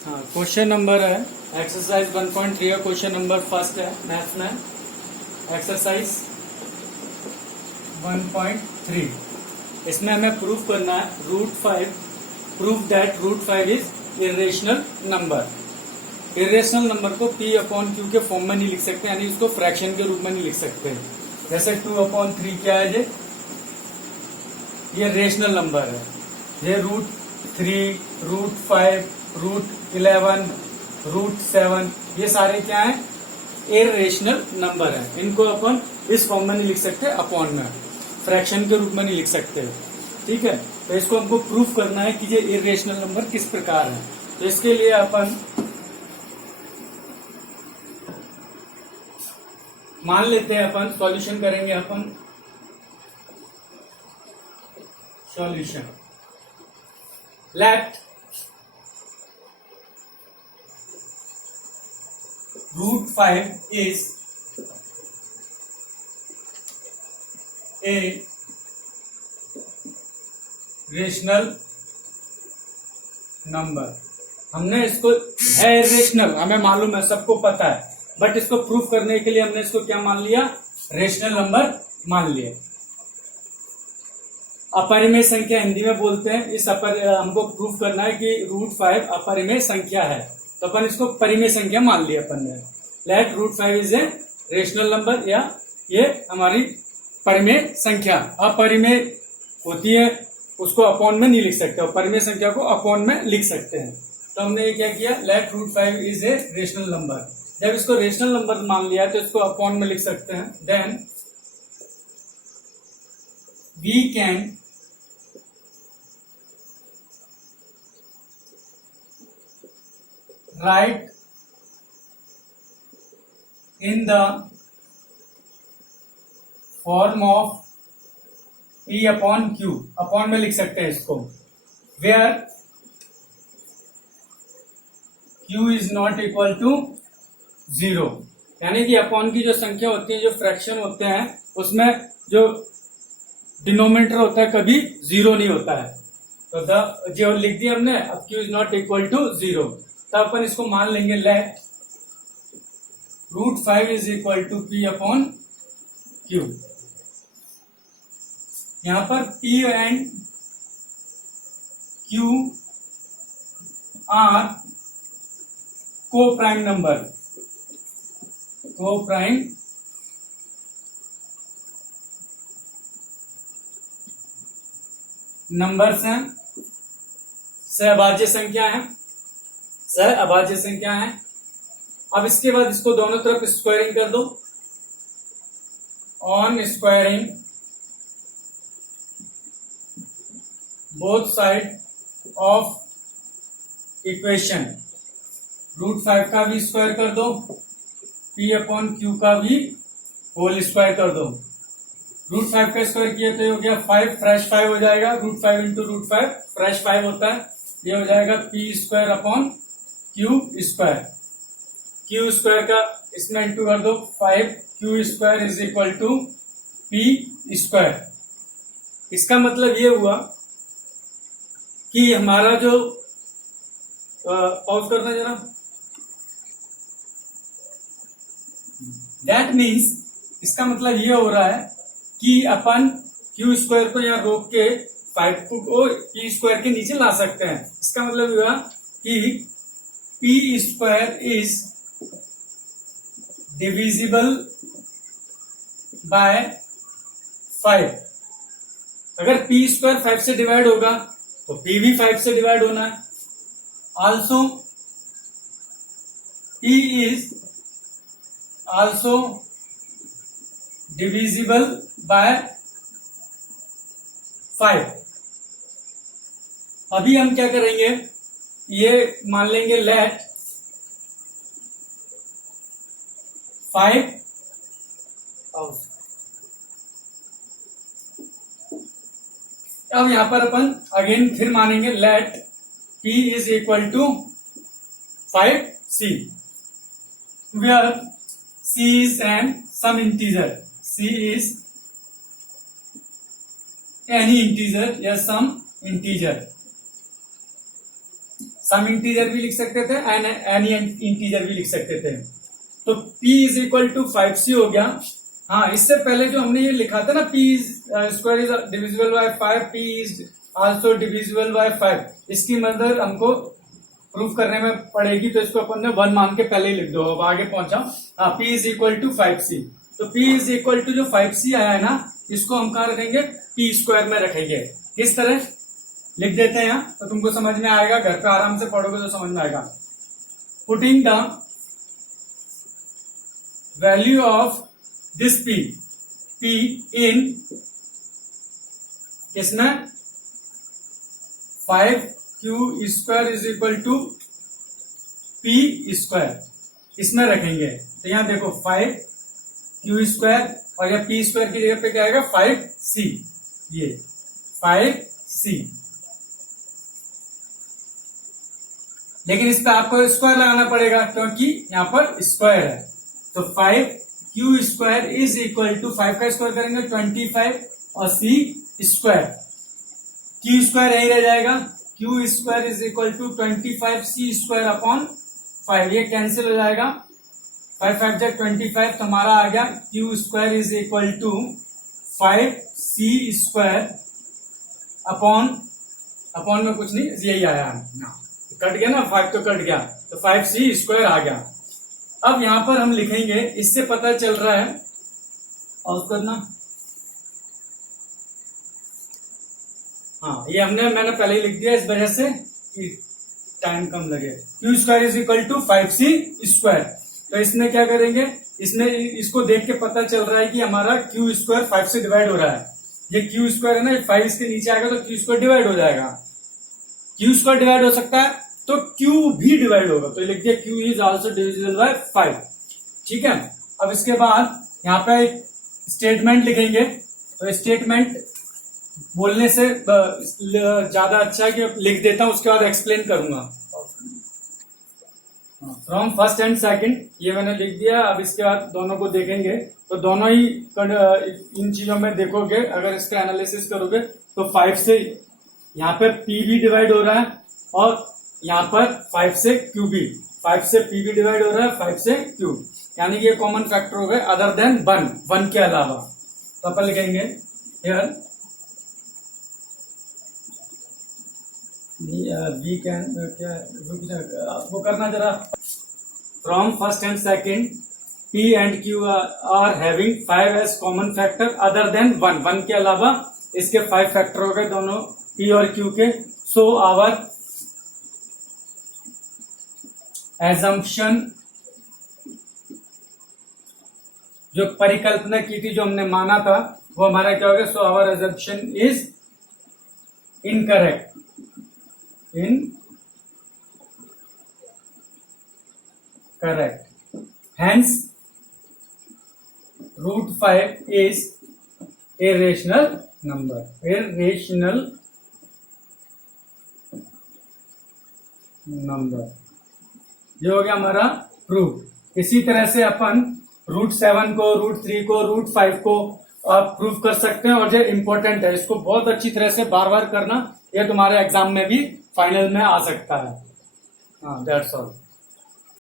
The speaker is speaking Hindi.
हाँ, क्वेश्चन नंबर है एक्सरसाइज 1.3 का क्वेश्चन नंबर फर्स्ट है मैथ में। एक्सरसाइज 1.3 इसमें हमें प्रूफ करना है √5 proof that √5 is irrational number. Irrational number को P/Q के फॉर्म में नहीं लिख सकते, यानी इसको फ्रैक्शन के रूप में नहीं लिख सकते। जैसे 2/3 क्या है ये रेशनल नंबर है। ये √3 √5 √11 √7 ये सारे क्या है इरेशनल नंबर है। इनको अपन इस फॉर्म में नहीं लिख सकते, अपॉन में फ्रैक्शन के रूप में नहीं लिख सकते। ठीक है, तो इसको हमको प्रूफ करना है कि ये इरेशनल नंबर किस प्रकार है। तो इसके लिए अपन मान लेते हैं, अपन सॉल्यूशन करेंगे। अपन solution let √5 is a rational number. हमने इसको है रेशनल, हमें मालूम है, सबको पता है, बट इसको प्रूफ करने के लिए हमने इसको क्या मान लिया, रेशनल नंबर मान लिया। अपरिमेय संख्या हिंदी में बोलते हैं। हमको प्रूफ करना है कि √5 अपरिमेय संख्या है, तो अपन इसको परिमेय संख्या मान लिया अपन ने। Let √5 is a rational number, या ये हमारी परिमेय संख्या। अपरिमेय होती है उसको अपॉन में नहीं लिख सकते, और परिमेय संख्या को अपॉन में लिख सकते हैं। तो हमने ये क्या किया, let √5 is a rational number. जब इसको रेशनल नंबर मान लिया तो इसको अपॉन में लिख सकते हैं। Then we can write in the form of P/Q, upon में लिख सकते हैं इसको, where Q is not equal to 0। यानी कि अपॉन की जो संख्या होती है, जो फ्रैक्शन होते हैं, उसमें जो डिनोमिनेटर होता है कभी 0 नहीं होता है। तो जो लिख दिया हमने, अब Q is not equal to 0, तब अपन इसको मान लेंगे late √5 is equal to P/Q। यहां पर P एंड Q आर को प्राइम नंबर, को प्राइम नंबर्स हैं, सहभाज्य संख्या है, सहअभाज्य संख्या है। अब इसके बाद इसको दोनों तरफ स्क्वायरिंग कर दो। On squaring both side of equation, √5 का भी स्क्वायर कर दो, P/Q का भी होल स्क्वायर कर दो। √5 का स्क्वायर किया तो ये हो गया 5, फ्रेश 5 हो जाएगा। √5 इंटू √5 फ्रेश 5 होता है, ये हो जाएगा P²/Q²। Q स्क्वायर का इसमें इंटू कर दो 5, Q² is equal to P²। इसका मतलब ये हुआ कि हमारा जो पॉज करना जरा, दैट मीन्स इसका मतलब ये हो रहा है कि अपन Q² को यहाँ रोक के 5 को P² के नीचे ला सकते हैं। इसका मतलब हुआ कि P² इज डिविजिबल बाय 5। अगर P² 5 से डिवाइड होगा तो P भी 5 से डिवाइड होना है। Also P is also divisible by 5। अभी हम क्या करेंगे, ये मान लेंगे लेट 5। अब यहां पर अपन अगेन फिर मानेंगे let P is equal to 5C, where C is an some integer, C is any integer या सम इंटीजर। सम इंटीजर भी लिख सकते थे एंड एनी इंटीजर भी लिख सकते थे। तो p is equal to 5c हो गया। हाँ, इससे पहले जो हमने ये लिखा था ना, p square is divisible by 5, p is also divisible by 5, इसकी मदद हमको प्रूफ करने में पड़ेगी, तो इसको अपन ने 1 मान के पहले ही लिख दो। अब आगे पहुंचा। हाँ, p is equal to 5c, तो p इज इक्वल टू जो 5c आया है ना, इसको हम कहा रखेंगे, p स्क्वायर में रखेंगे। किस तरह लिख देते हैं यहाँ, तो तुमको समझ में आएगा, घर पे आराम से पढ़ोगे तो समझ में आएगा। Putting the value of this p in किसमें 5q square is equal to p square, इसमें रखेंगे। तो यहां देखो 5q स्क्वायर और यह p स्क्वायर की जगह पे क्या आएगा 5c, ये 5c। लेकिन इस पे आपको स्क्वायर लगाना पड़ेगा क्योंकि यहां पर स्क्वायर है। तो 5q square is equal to 5 का स्क्वायर करेंगे 25 और c स्क्वायर, q स्क्वायर यही रह जाएगा, q square is equal to 25c square upon 5, ये कैंसिल हो जाएगा, 5 5 जा 25, तो हमारा आ गया q square is equal to 5c square upon में कुछ नहीं, यही आया ना, कट गया ना, 5 तो कट गया, तो 5c स्क्वायर आ गया। अब यहां पर हम लिखेंगे, इससे पता चल रहा है, और करना, हाँ ये मैंने पहले ही लिख दिया इस वजह से कि टाइम कम लगे। q square is equal to 5c square, तो इसमें क्या करेंगे, इसमें इसको देख के पता चल रहा है कि हमारा q स्क्वायर 5 से डिवाइड हो रहा है। ये q स्क्वायर है ना, 5 इसके नीचे आएगा तो q स्क्वायर डिवाइड हो जाएगा, q स्क्वायर डिवाइड हो सकता है तो q भी डिवाइड होगा, तो लिख दिया q is also divisible by 5। ठीक है, अब इसके बाद यहाँ पे एक स्टेटमेंट लिखेंगे, तो स्टेटमेंट बोलने से ज्यादा अच्छा है कि लिख देता हूं, उसके बाद एक्सप्लेन करूंगा। फ्रॉम फर्स्ट एंड सेकंड ये मैंने लिख दिया। अब इसके बाद दोनों को देखेंगे, तो दोनों ही इन चीजों में देखोगे, अगर इसका एनालिसिस करोगे तो 5 से यहाँ पे p भी डिवाइड हो रहा है और यहाँ पर 5 से q भी, 5 से p भी डिवाइड हो रहा है, 5 से q, यानी कि ये कॉमन फैक्टर हो गए अदर देन 1 के अलावा। तो अपन लिखेंगे हियर वी कैन, क्या वो करना जरा, from first and second p and q are having 5 as common factor other than 1 के अलावा इसके 5 फैक्टर हो गए दोनों p और q के। सो आवर एजम्पशन, जो परिकल्पना की थी, जो हमने माना था, वो हमारा क्या हो गया, so our assumption is incorrect, correct. Hence, root 5 is irrational number. Irrational number. ये हो गया हमारा प्रूफ। इसी तरह से अपन रूट 7 को, रूट 3 को, रूट 5 को आप प्रूफ कर सकते हैं, और जो इम्पोर्टेंट है इसको बहुत अच्छी तरह से बार बार करना, ये तुम्हारे एग्जाम में भी फाइनल में आ सकता है। हाँ, दैट्स ऑल।